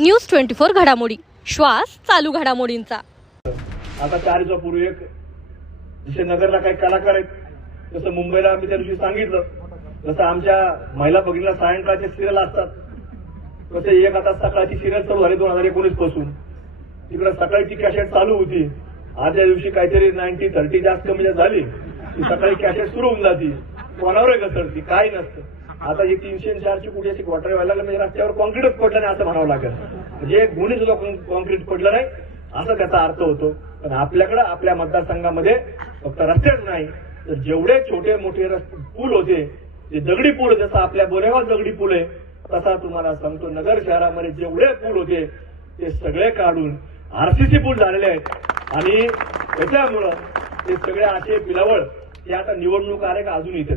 News twenty four घडामोडी. श्वास चालू घडामोडींचा. आता चार दिवसापूर्वी एक जसे नगरला काही कलाकार आहेत जसं मुंबईला आम्ही त्या दिवशी सांगितलं जसं आमच्या महिला भगिनीला सायंकाळचे सिरियल असतात. तसे एक आता सकाळची सिरियल चालू झाली दोन हजार एकोणीसपासून. तिकडे सकाळची कॅसेट चालू होती. आजच्या दिवशी काहीतरी नाईन्टी थर्टी जास्त म्हणजे झाली. सकाळी कॅसेट सुरू होऊन जाते. कोणावर घसरती काय नसतं. आता ही तीनशे आणि चारची कुठे अशी क्वार्टर व्हायला लागलं म्हणजे रस्त्यावर कॉन्क्रीटच पडलं नाही असं म्हणावं लागेल. म्हणजे गुन्हे सुद्धा कॉन्क्रीट पडलं नाही असा त्याचा अर्थ होतो. पण आपल्याकडे आपल्या मतदारसंघामध्ये फक्त रस्तेच नाही तर जेवढे छोटे मोठे पूल होते ते दगडी पूल जसा आपल्या बोलेगाव दगडी पूल आहे तसा तुम्हाला सांगतो नगर शहरामध्ये जेवढे पूल होते ते सगळे काढून आरसीसी पूल झालेले आहेत. आणि त्याच्यामुळं ते सगळे असे पिलावळ ते आता निवडणूक आले का अजून येतात.